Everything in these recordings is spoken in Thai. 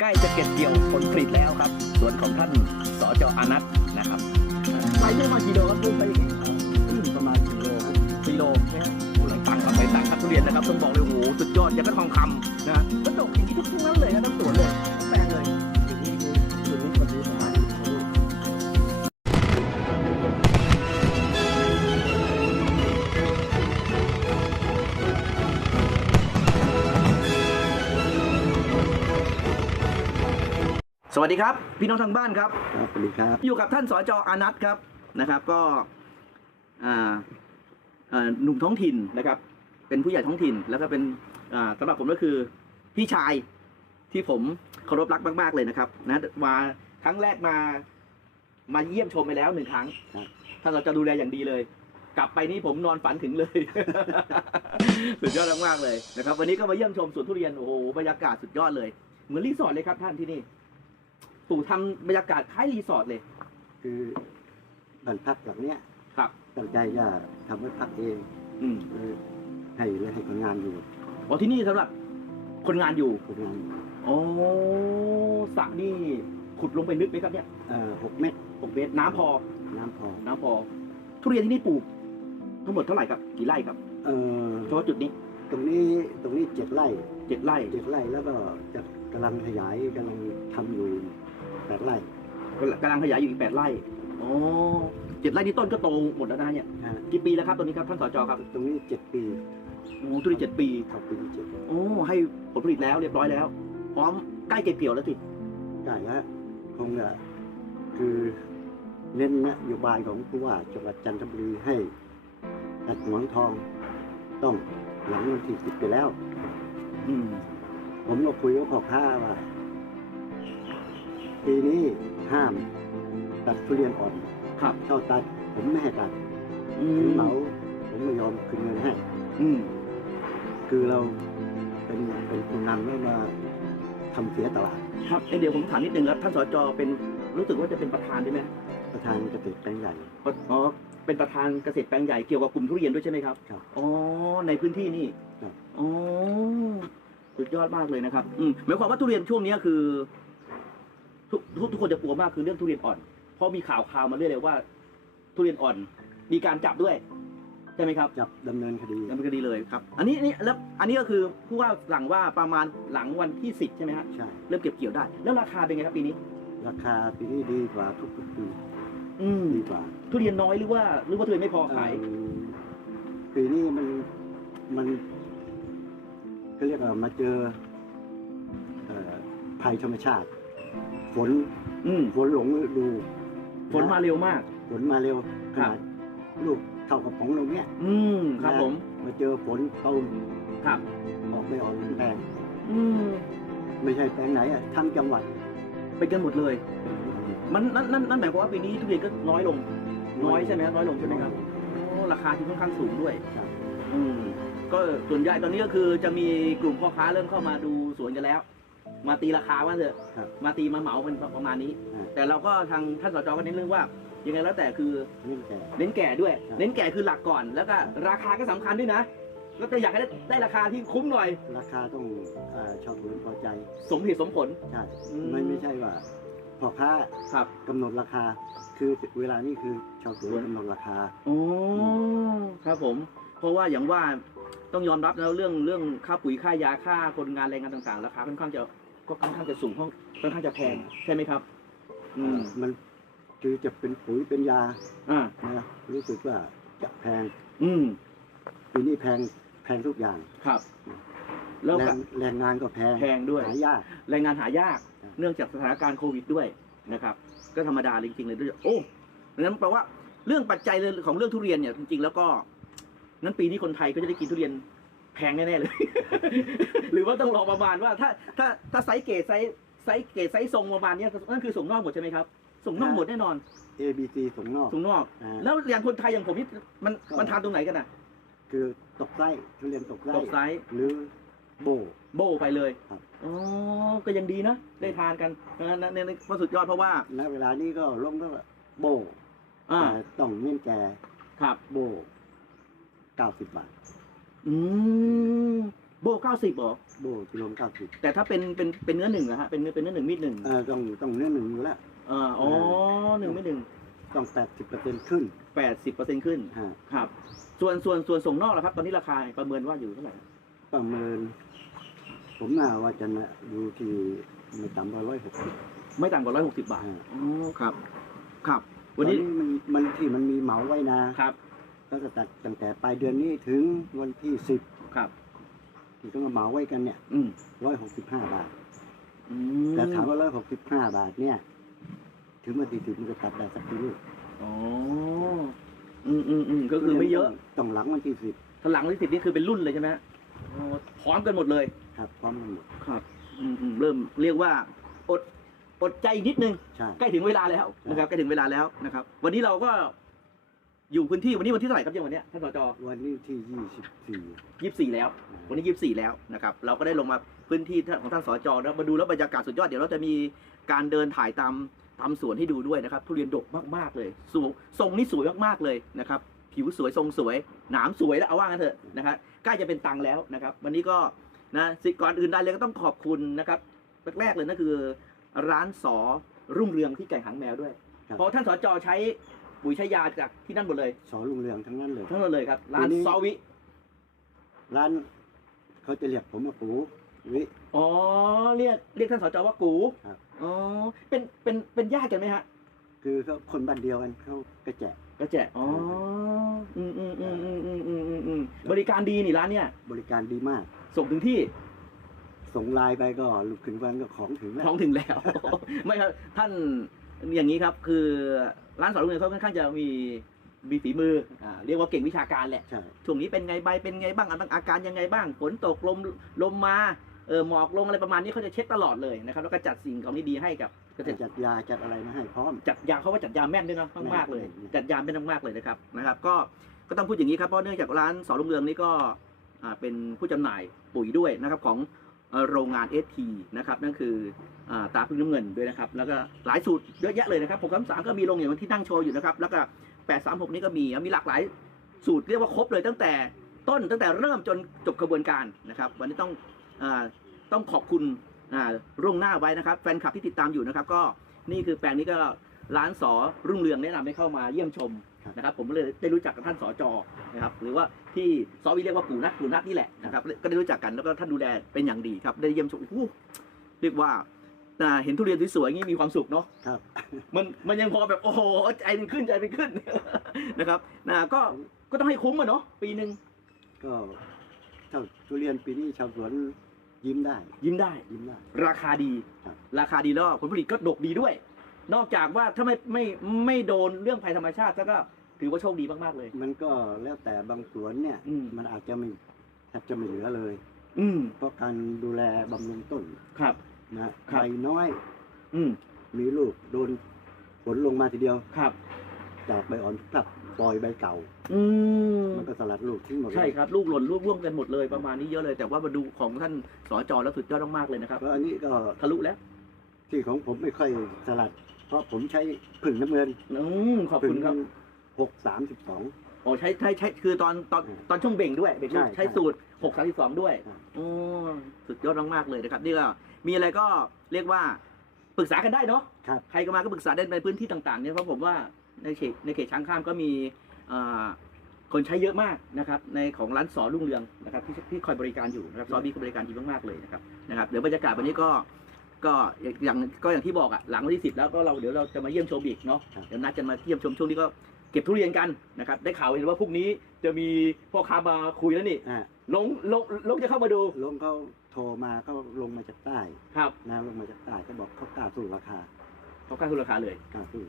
ใกล้จะเก็บเกี่ยวผลผลิตแล้วครับ สวนของท่านสจอนัทนะครับไปได้มากี่โลครับลูกไปประมาณกิโลสี่โลนะฮะอ้หลายตังค์ครับหลายตังค์ครับทุเรียนนะครับต้องบอกเลยโอ้โหสุดยอดอย่างกับทองคำนะฮะกระดกอย่างนี้ทุกทุกนั้นเลยนะทั้งสวนเลยทั้งแปลงเลยอย่างนี้คืออย่างนี้ก็ดีประมาณ สวัสดีครับ พี่น้องทางบ้านครับ ครับสวัสดีครับอยู่กับท่านสจอานัทครับนะครับ ก็อ่าเอ่อหนุ่มท้องถิ่นนะครับ เป็นผู้ใหญ่ท้องถิ่นแล้วก็เป็นอ่าสำหรับผมก็คือพี่ชายที่ผมเคารพรักมาก ๆเลยนะครับนะมาครั้งแรกมามาเยี่ยมชมไปแล้วหนึ่งครั้งท่านเราจะดูแลอย่างดีเลย กลับไปนี่ผมนอนฝันถึงเลย สุดยอดมากๆเลยนะครับ วันนี้ก็มาเยี่ยมชมสวนทุเรียนโอ้โหบรรยากาศสุดยอดเลย เหมือนรีสอร์ทเลยครับท่านที่นี่ ปู่ทำบรรยากาศคล้ายรีสอร์ทเลย คือบ้านพักหลังเนี้ยครับ ตั้งใจจะทำไว้พักเองอืมเลยให้เลยให้คนงานอยู่อ๋อที่นี่สำหรับคนงานอยู่คนงานอยู่โอ้สระนี่ขุดลงไปลึกไหมครับเนี่ยเอ่อหกเม็ดหกเมตรน้ำพอ น้ำพอน้ำพอ ทุเรียนที่นี่ปลูก ทั้งหมดเท่าไหร่ครับ กี่ไร่ครับเอ่อเฉพาะจุดนี้ตรงนี้ตรงนี้เจ็ดไร่เจ็ดไร่เจ็ดไร่แล้วก็จะกำลังขยายกำลังทำอยู่ แปดไร่กำลังขยายอยู่อีกแปดไร่อ๋อเจ็ดไร่นี่ต้นก็โตหมดแล้วนะเนี่ยฮะกี่ปีแล้วครับตอนนี้ครับท่านสจครับตรงนี้เจ็ดปีโอ้ทุเรียนเจ็ดปีเข้าปีที่เจ็ดโอ้ให้ผลผลิตแล้วเรียบร้อยแล้ว พร้อมใกล้เก็บเกี่ยวแล้วสิได้แล้วคงจะคือเน้นนโยบายของผู้ว่าจังหวัดจันทบุรีให้ตัดหมอนทอง ต้องหลังวันที่สิบไปแล้ว อืม ผมก็คุยกับพ่อค้าว่า ปีนี้ห้ามตัดทุเรียนอ่อนครับ เท่าตัด ผมไม่ให้ตัดอืถึงมเหมาผมไม่ยอมคืนเงินให้ อืมคือเราเป็นเป็นคนนำแล้วมาทำเสียตลาด ครับเอ้ยเดี๋ยวผมถามนิดนึงครับท่านสจเป็นรู้สึกว่าจะเป็นประธานด้วยไหมประธานเกษตรแปลงใหญ่ อ๋อเป็นประธานเกษตรแปลงใหญ่เกี่ยวกับกลุ่มทุเรียนด้วยใช่ไหมครับครับอ๋อในพื้นที่นี่ครับ อ๋อสุดยอดมากเลยนะครับอืมหมายความว่าทุเรียนช่วงเนี้ยคือ ทุกทุกทุกคนจะกลัวมากคือเรื่องทุเรียนอ่อน เพราะมีข่าวข่าวมาเรื่อยเลยว่า ทุเรียนอ่อน มีการจับด้วยใช่ไหมครับจับดำเนินคดีดำเนินคดีเลยครับ อันนี้นี่แล้วอันนี้ก็คือผู้ว่าสั่งว่าประมาณหลังวันที่สิบใช่ไหมฮะใช่เริ่มเก็บเกี่ยวได้ แล้วราคาเป็นไงครับปีนี้ ราคาปีนี้ดีกว่าทุกๆปีอืมดีกว่า ทุเรียนน้อยหรือว่า หรือว่าทุเรียนไม่พอขายเอิ่มปีนี้มันมันก็เรียกว่ามาเจอเอ่อภัยธรรมชาติ ฝนอืมฝนหลงฤดูฝนมาเร็วมาก ฝนมาเร็วขครับนาดลูกเท่ากระป๋องเราเนี้ย อืมครับผม มาเจอฝนตูมครับออกไปออกแปลงอืมไม่ใช่แปลงไหนอะทั้งจังหวัด ไปกันหมดเลย มันนั่นนั่นนั่นหมายความว่าปีนี้ทุเรียนก็น้อยลง น้อยใช่ไหมครับน้อยลงใช่ไหมครับโอ้ราคาที่ค่อนข้างสูงด้วยครับอืมก็ส่วนใหญ่ตอนนี้ก็คือจะมีกลุ่มพ่อค้าเริ่มเข้ามาดูสวนกันแล้ว มาตีราคาว่าเถอะครับมาตีมาเหมาเป็นประมาณนี้ อ่า แต่เราก็ทางท่านสจก็เน้นเรื่องว่ายังไงแล้วแต่คือนี่แก่ เน้นแก่ด้วย ครับเน้นแก่คือหลักก่อน แล้วก็ราคาก็สำคัญด้วยนะ แล้วก็อยากให้ได้ได้ราคาที่คุ้มหน่อย ราคาต้องเอ่อชาวสวนพอใจสมเหตุสมผล ใช่อืม ไม่ไม่ใช่ว่าพ่อค้าครับ กำหนดราคา คือเวลานี้คือชาวสวนกำหนดราคาโอ้ครับผม เพราะว่าอย่างว่า ต้องยอมรับแล้วเรื่องเรื่องค่าปุ๋ยค่ายาค่าคนงานแรงงานต่างๆราคาค่อนข้างจะก็ค่อนข้างจะสูงค่อนข้างจะแพงใช่ไหมครับ อืมมันคือจะเป็นปุ๋ยเป็นยาอ่านะรู้สึกว่าจะแพง อืมปีนี้แพงแพงทุกอย่างครับแล้วแรก็งแรงงานก็แพงแพงด้วยหายากแรงงานหายากครับเนื่องจากสถานการณ์โควิดด้วยนะครับ ก็ธรรมดาเลยจริงๆเลยด้วยโอ้ดังนั้นแปลว่าเรื่องปัจจัยเลยของเรื่องทุเรียนเนี่ยจริงๆแล้วก็ นั้นปีนี้คนไทยก็จะได้กินทุเรียนแพงแน่ๆเลย หรือว่าต้องรอประมาณว่าถ้าถ้าถ้าไซส์เกรดไซส์ไซส์เกรดไซส์ทรงประมาณเนี้ยนั่นคือส่งนอกหมดใช่ไหมครับส่งนอกหมดแน่นอน A B C ส่งนอกส่งนอก อ่า แล้วอย่างคนไทยอย่างผมนี่มันก็มันทานตรงไหนกันน่ะคือตกไส้ทุเรียนตกไส้ตกไซส์หรือโบ โบไปเลยครับ อ๋อก็ยังดีนะได้ทานกันนั่นนั่นนั่นก็สุดยอดเพราะว่า ณเวลานี้ก็ลงก็โบอ่าแต่ต้องเน้นแก่ครับ โบ เก้าสิบบาท อืมโบโบเก้าสิบบอกโบกิโลเก้าสิบแต่ถ้าเป็นเป็นเป็นเนื้อหนึ่งนะฮะเป็นเนื้อเป็นเนื้อหนึ่งมีดหนึ่งเออต้องต้องเนื้อหนึ่งอยู่แล้วเอ่าอ๋อหนึ่งมีดหนึ่งต้องแปดสิบเปอร์เซ็นต์ขึ้นแปดสิบเปอร์เซ็นต์ขึ้นฮะครับ ส่วนส่วนส่วนส่งนอกล่ะครับ ตอนนี้ราคาประเมินว่าอยู่เท่าไหร่ประเมิน ผมน่าว่าจะนะดูที่ไม่ต่ำกว่าร้อยหกสิบไม่ต่ำกว่าร้อยหกสิบบาทอ่าอ๋อครับ ครับ วัวันนนี้นี้มันมันที่มันมีเหมาไว้นะครับ ก็จะตัดตั้งแต่ปลายเดือนนี้ถึงวันที่สิบครับที่ต้องมาเหมาไว้กันเนี่ยอืมร้อยหกสิบห้าบาท อืมแต่ถามว่าร้อยหกสิบห้าบาทเนี่ย ถึงวันที่สิบมันจะตัดได้สักกี่ลูกอ๋ออืมอืมอืมก็คือไม่เยอะต้องหลังวันที่สิบถ้าหลังที่สิบนี่คือเป็นรุ่นเลยใช่ไหมฮะอ๋อพร้อมกันหมดเลย ครับพร้อมกันหมดครับ อืมอืมเริ่มเรียกว่า อดอดใจอีกนิดนึง ใช่ ใกล้ถึงเวลาแล้วนะครับใกล้ถึงเวลาแล้วนะครับ วันนี้เราก็ อยู่พื้นที่วันนี้วันที่เท่าไหร่ครับยังวันเนี้ยท่านสจวันนี้ที่ยี่สิบสี่ยี่สิบสี่แล้ว วันนี้ยี่สิบสี่แล้วนะครับ เราก็ได้ลงมาพื้นที่ของท่านสจแล้วมาดูแล้วบรรยากาศสุดยอดเดี๋ยวเราจะมีการเดินถ่ายตามตามสวนให้ดูด้วยนะครับ ทุเรียนดกมากๆเลยสูงทรงนี่สวยมากๆเลยนะครับผิวสวยทรงสวยหนามสวยแล้วเอาว่ากันเถอะนะครับใกล้จะเป็นตังค์แล้วนะครับ วันนี้ก็นะสิก่อนอื่นใดเลยก็ต้องขอบคุณนะครับแรกๆเลยนั่นคือ ร้านสอรุ่งเรืองที่ไก่หางแมวด้วยเพราะท่านสจใช้ ปุ๋ยใช้ยาจากที่นั่นหมดเลยสอลุงเรืองทั้งนั้นเลย ทั้งหมดเลยครับร้านทีนี้ ซอวิร้านเขาจะเรียกผมว่าปูวิ อ๋อเรียกเรียกท่านสจว่ากูครับ อ๋อเป็นเป็นเป็นญาติกันไหมฮะคือเขาคนบ้านเดียวกันเขากระแจะกระแจอ๋ออืมอืมอืมอืมอืมอืมอืมอืมบริการดีนี่ร้านเนี่ยบริการดีมาก ส่งถึงที่ ส่งไลน์ไปก็ลูกถึงวันก็ของถึงแล้ว ท้องถึงแล้ว ไม่ครับท่านอย่างนี้ครับคือ ร้านสอนลูกเรียนเขาค่อนข้างจะมีมีฝีมืออ่าเรียกว่าเก่งวิชาการแหละ ใช่ ช่วงนี้เป็นไงใบเป็นไงบ้างอาการยังไงบ้างฝนตกลมลมมาเออหมอกลงอะไรประมาณนี้เขาจะเช็คตลอดเลยนะครับแล้วก็จัดสิ่งของดีๆให้กับเกษตรจัดยาจัดอะไรมาให้พร้อม จัดยาเขาว่าจัดยาแม่นด้วยนะมากๆเลย แม่น จัดยาแม่นมากๆเลยนะครับนะครับ ก็ก็ต้องพูดอย่างนี้ครับเพราะเนื่องจากร้านสอนลุงเรืองนี่ก็อ่าเป็นผู้จำหน่ายปุ๋ยด้วยนะครับของเอ่อ โรงงานเอทีนะครับนั่นคืออตาพึ่งน้ำเงินด้วยนะครับ แล้วก็หลายสูตรเยอะแยะเลยนะครับผมคำสามก็มีลงอย่างที่นั่งโชว์อยู่นะครับแล้วก็แปดสามหกนี่ก็มีมีหลากหลายสูตรเรียกว่าครบเลยตั้งแต่ต้นตั้งแต่เริ่มจนจบกระบวนการนะครับ วันนี้ต้องอต้องขอบคุณร่วงหน้าไว้นะครับ แฟนคลับที่ติดตามอยู่นะครับ ก็นี่คือแปลงนี้ก็ร้านสอรุ่งเรืองแนะนำให้เข้ามาเยี่ยมชม นะครับผมก็เลยได้รู้จักกับท่านสอจอนะครับหรือว่าที่สอวีเรียกว่าปู่นัทปู่นัทนี่แหละนะครับก็ได้รู้จักกันแล้วก็ท่านดูแลเป็นอย่างดีครับได้เยี่ยมชมโอ้โหเรียกว่าอ่าเห็นทุเรียนสวยๆอย่างนี้มีความสุขเนาะครับ มันมันยังพอแบบโอ้โหใจมันขึ้นใจมันขึ้นนะครับนะก็ก็ต้องให้คุ้มอะเนาะปีหนึ่งก็เจ้าทุเรียนปีนี้ชาวสวนยิ้มได้ ยิ้มได้ยิ้มได้ ราคาดีครับราคาดีแล้วผลผลิตก็ดกดีด้วย นอกจากว่าถ้าไม่ไม่ไม่โดนเรื่องภัยธรรมชาติแล้วก็ถือว่าโชคดีมากๆเลย มันก็แล้วแต่บางสวนเนี่ย อืม มันอาจจะไม่แทบจะไม่เหลือเลย อืม เพราะการดูแลบำรุงต้นครับ นะครับใบน้อยอืม มีลูกโดนฝนลงมาทีเดียว ครับ จากใบอ่อนพลับปล่อยใบเก่า อืม มันก็สลัดลูกทิ้งหมดเลยใช่ครับ ลูกหล่นลูกร่วงกันหมดเลยประมาณนี้เยอะเลย แต่ว่ามาดูของท่านสอจอแล้วสุดยอดมากๆเลยนะครับ เพราะอันนี้ก็ทะลุแล้ว ที่ของผมไม่ค่อยสลัดเพ ราะผมใช้ผึ่งน้ำเงินอืมขอบคุณครับหกสามสิบสอง โอ้ใช้ใช้ใช้คือตอนตอนอืมตอนช่วงเบ่งด้วยเบ่งลูกใช่ใช้สูตรหกสามสิบสองด้วยใช่โอ้สุดยอดมากๆเลยนะครับนี่ก็มีอะไรก็เรียกว่าปรึกษากันได้เนาะ ครับ ใครก็มาก็ปรึกษาได้ในพื้นที่ต่างๆเนี่ยเพราะผมว่าในเขตในเขตช้างข้ามก็มีอ่าคนใช้เยอะมากนะครับ ในของร้านสอรุ่งเรืองนะครับที่ที่คอยบริการอยู่นะครับซอบีก็บริการดีมากๆเลยนะครับนะครับเดี๋ยวบรรยากาศวันนี้ก็ ก็อย่างก็อย่างที่บอกอะหลังวันที่สิบแล้วก็เราเดี๋ยวเราจะมาเยี่ยมชมอีกเนาะครับเดี๋ยวนัดกันมาเยี่ยมชมช่วงนี้ก็เก็บทุเรียนกันนะครับได้ข่าวเห็นว่าพรุ่งนี้จะมีพ่อค้ามาคุยแล้วนี่อ่าลงลงลงจะเข้ามาดู ลงเขาโทรมาเขาลงมาจากใต้ครับนะลงมาจากใต้เขาบอกเขากล้าสู้ราคาเขากล้าทุนราคาเลยกล้าสู้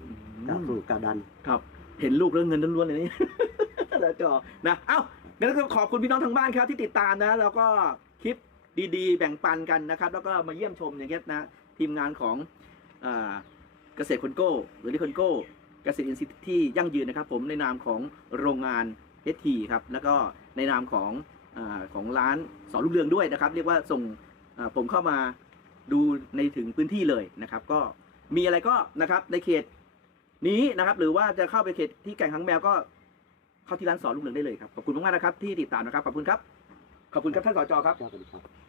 กล้าสู้กล้าดันครับ เห็นลูกเรื่องเงินล้วนๆเลยนี่แล้วจอนะเอ้าเดี๋ยวก็ขอบคุณพี่น้องทางบ้านครับที่ติดตามนะ แล้วก็คลิป ดีๆ แบ่งปันกันนะครับ แล้วก็มาเยี่ยมชมอย่างเงี้ยนะทีมงานของเกษตรคนโก้หรือที่คนโก้เกษตรอินทรีย์ที่ยั่งยืนนะครับ ผมในนามของโรงงานเอทีครับแล้วก็ในนามของอของร้านสอนลูกเรืองด้วยนะครับ เรียกว่าส่งผมเข้ามาดูในถึงพื้นที่เลยนะครับ ก็มีอะไรก็นะครับในเขตนี้นะครับ หรือว่าจะเข้าไปเขตที่แก่งหางแมวก็เข้าที่ร้านสอนลูกเหลืองได้เลยครับขอบคุณมากๆนะครับที่ติดตามนะครับขอบคุณครับขอบคุณครับท่านสจครับครับสวัสดีครับ